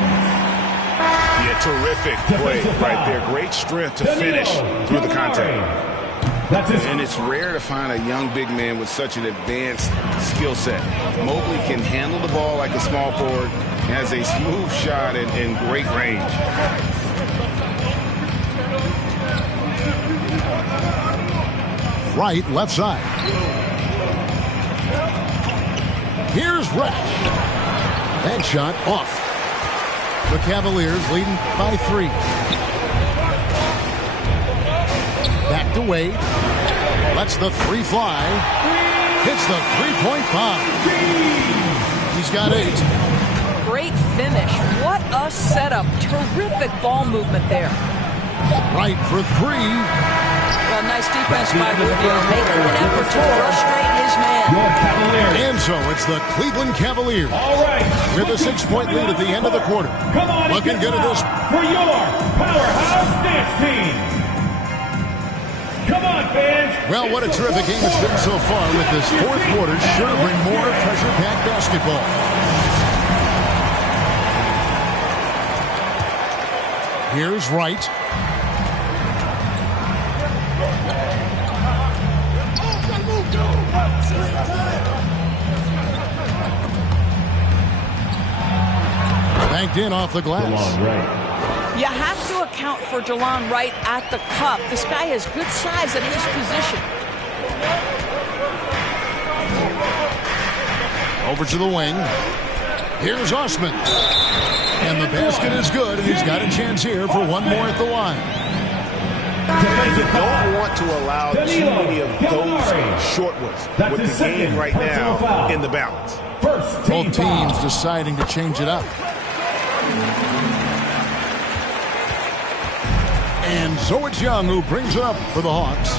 Yeah, terrific play right there. Great strength to finish through the contact. And it's rare to find a young big man with such an advanced skill set. Mobley can handle the ball like a small forward, has a smooth shot and great range. Right, left side. Here's Resch. That shot off. The Cavaliers leading by 3. Back to Wade. Lets the 3 fly. Hits the 3-point bomb. He's got 8. Great finish. What a setup. Terrific ball movement there. Right for 3. Well, nice defense by Rubio, making an effort to frustrate his man. And so it's the Cleveland Cavaliers with a 6-point lead at the end of the quarter. Looking good at this. For your powerhouse dance team. Come on, fans. Well, what a terrific game it's been so far with this fourth quarter. Sure to bring more pressure-packed basketball. Here's Wright. Banked in off the glass. You have to account for DeLon Wright at the cup. This guy has good size at his position. Over to the wing. Here's Osman. And the basket is good, and he's got a chance here for one more at the line. You don't want to allow too many of those short ones with the game right now in the balance. Both teams deciding to change it up. And so it's Young who brings it up for the Hawks.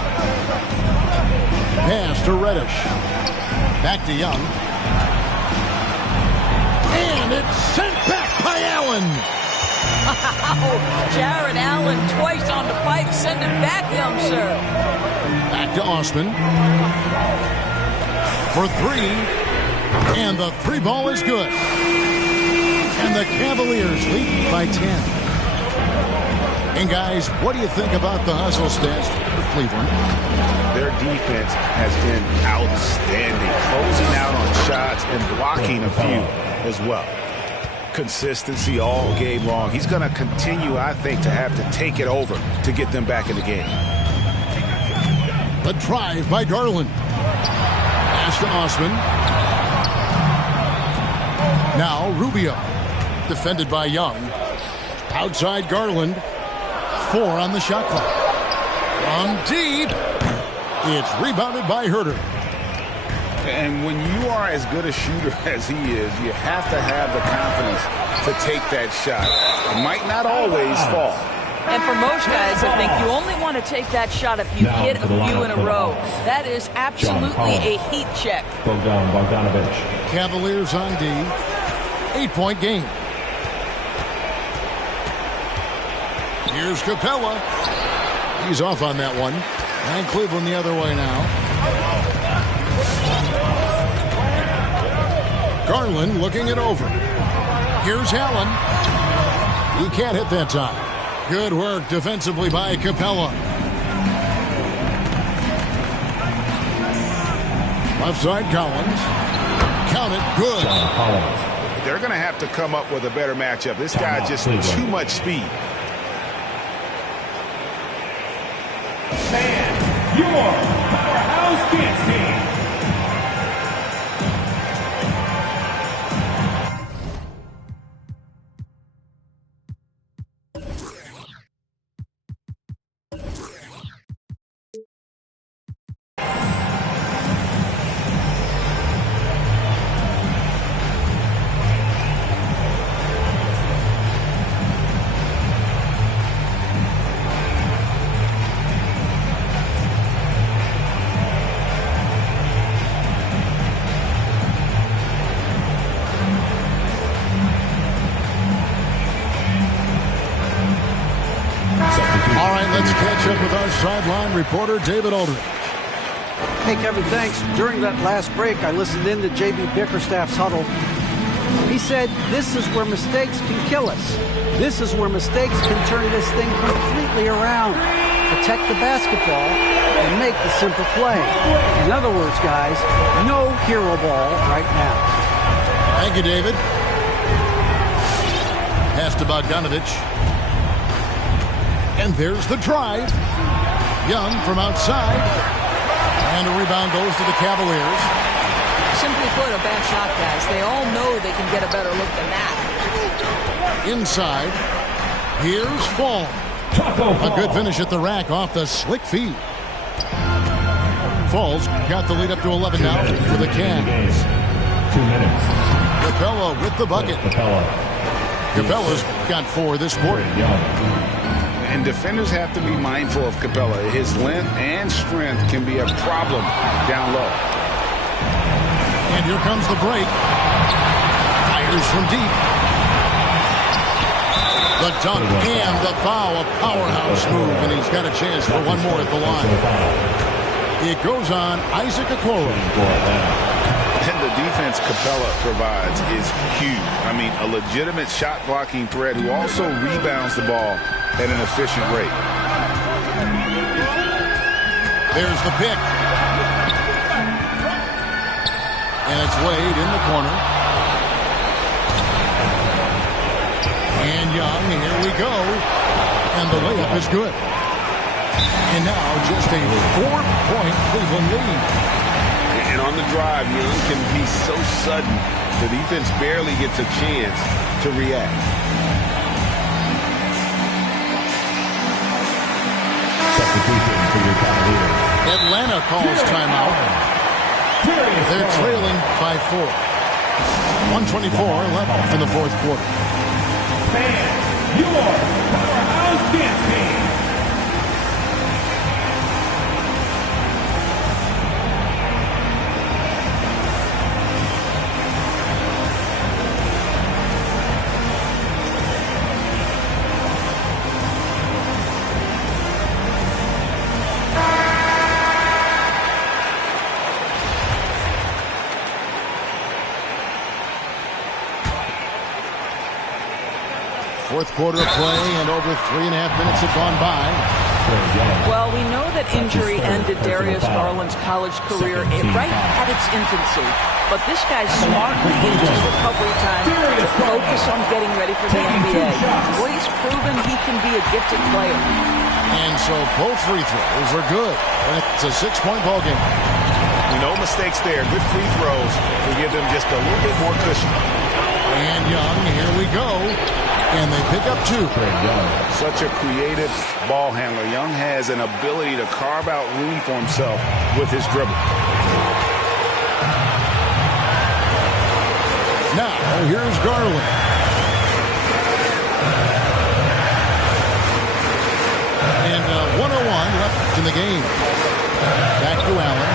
Pass to Reddish. Back to Young. And it's sent back by Allen. Wow, Jared Allen twice on the pipe. Send it back, young sir. Back to Osman. For 3. And the three ball is good. And the Cavaliers lead by 10. And guys, what do you think about the hustle stats for Cleveland? Their defense has been outstanding, closing out on shots and blocking a few as well. Consistency all game long. He's going to continue, I think, to have to take it over to get them back in the game. The drive by Garland. Pass to Osman. Now Rubio. Defended by Young. Outside Garland. 4 on the shot clock. From deep. It's rebounded by Herter. And when you are as good a shooter as he is, you have to have the confidence to take that shot. It might not always fall. And for most guys, I think you only want to take that shot if you hit a few in a row. That is absolutely a heat check. Bogdanovic. Cavaliers on D. 8-point game. Here's Capella. He's off on that one. And Cleveland the other way now. Garland looking it over. Here's Allen. He can't hit that time. Good work defensively by Capella. Left side Collins. Count it. Good. They're going to have to come up with a better matchup. This guy just too much speed. And your powerhouse dance team. Sideline reporter David Aldridge. Hey, Kevin, thanks. During that last break, I listened in to J.B. Bickerstaff's huddle. He said, this is where mistakes can kill us. This is where mistakes can turn this thing completely around. Protect the basketball and make the simple play. In other words, guys, no hero ball right now. Thank you, David. Pass to Bogdanovic. And there's the drive. Young from outside. And a rebound goes to the Cavaliers. Simply put, a bad shot, guys. They all know they can get a better look than that. Inside. Here's Fall. A good finish at the rack off the slick feed. Falls got the lead up to 11 now for the Cavs. 2 minutes. Capella with the bucket. Capella's got 4 this quarter. And defenders have to be mindful of Capella. His length and strength can be a problem down low. And here comes the break. Fires from deep. The dunk and the foul. A powerhouse move, and he's got a chance for one more at the line. It goes on Isaac Okoro. And the defense Capella provides is huge. I mean, a legitimate shot-blocking threat who also rebounds the ball at an efficient rate. There's the pick. And it's Wade in the corner. And Young, here we go. And the layup is good. And now just a 4-point Cleveland lead. And on the drive, Young can be so sudden, the defense barely gets a chance to react. Atlanta calls timeout. They're trailing by 4. 124 left in the fourth quarter. Fans, your powerhouse dance team. Fourth quarter of play, and over 3.5 minutes have gone by. Well, we know that injury ended Darius Garland's college career right at its infancy. But this guy smartly used his recovery time to focus on getting ready for the NBA. Boy, he's proven he can be a gifted player. And so both free throws are good. It's a 6-point ball game. No mistakes there. Good free throws to give them just a little bit more cushion. And Young, here we go. And they pick up 2. Such a creative ball handler. Young has an ability to carve out room for himself with his dribble. Now, here's Garland. And 1:01 left in the game. Back to Allen.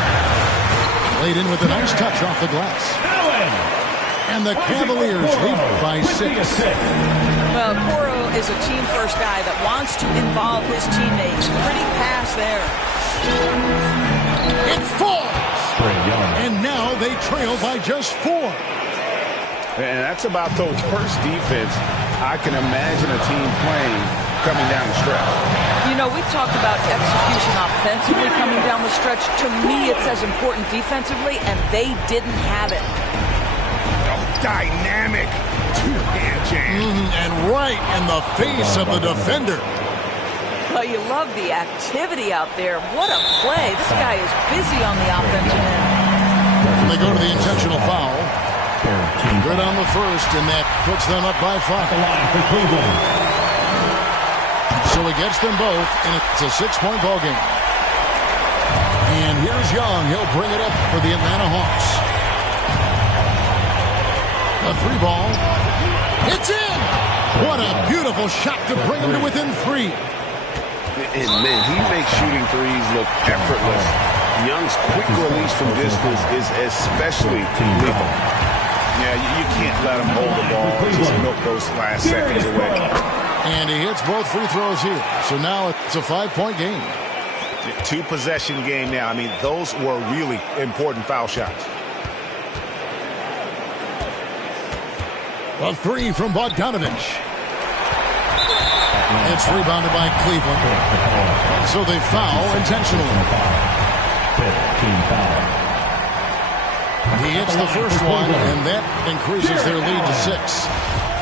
Laid in with a nice touch off the glass. And the Cavaliers lead by 6. Well, Coro is a team-first guy that wants to involve his teammates. Pretty pass there. It falls! And now they trail by just 4. And that's about the worst defense I can imagine a team playing coming down the stretch. You know, we talked about execution offensively coming down the stretch. To me, it's as important defensively, and they didn't have it. Dynamic two-hand jam. And right in the face of the defender. Well, you love the activity out there. What a play. This guy is busy on the offensive end. They go to the intentional foul. Good on the first, and that puts them up by 5. So he gets them both, and it's a 6-point ball game. And here's Young. He'll bring it up for the Atlanta Hawks. A 3-ball. It's in! What a beautiful shot to bring him to within 3. And, man, he makes shooting threes look effortless. Young's quick release from distance is especially lethal. Yeah, you can't let him hold the ball and just milk those last seconds away. And he hits both free throws here. So now it's a 5-point game. 2-possession game now. I mean, those were really important foul shots. A 3 from Bogdanovich. It's rebounded by Cleveland. So they foul intentionally. Team foul. He hits the first one, and that increases their lead to 6.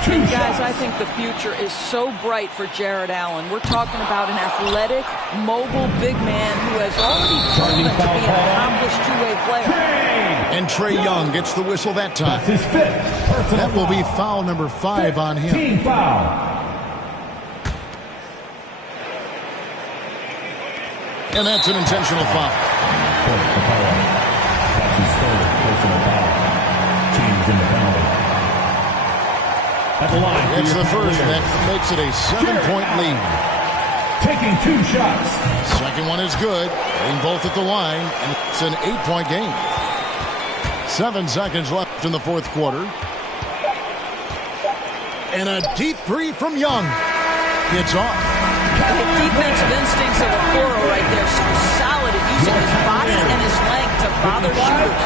And guys, I think the future is so bright for Jared Allen. We're talking about an athletic, mobile big man who has already proven to be an accomplished two-way player. And Trae Young gets the whistle that time. That's his 5th. That will be foul number 5 on him. Team foul. And that's an intentional foul. That's his 3rd personal foul. Team's in the penalty. At the line. It's the first. That makes it a 7-point lead. Taking 2 shots. Second one is good. Getting both at the line. And it's an 8-point game. 7 seconds left in the fourth quarter. And a deep 3 from Young. It's off. The defensive instincts of Okoro right there. So solid at using his body and his length to bother shooters.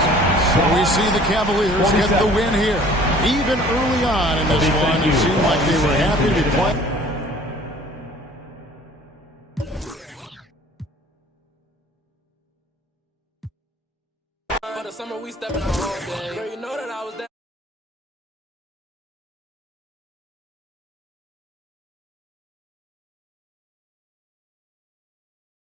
So we see the Cavaliers get the win here. Even early on in this one, it seemed like they were happy to be playing. For the summer we stepping on all day. Girl, you know that I was there.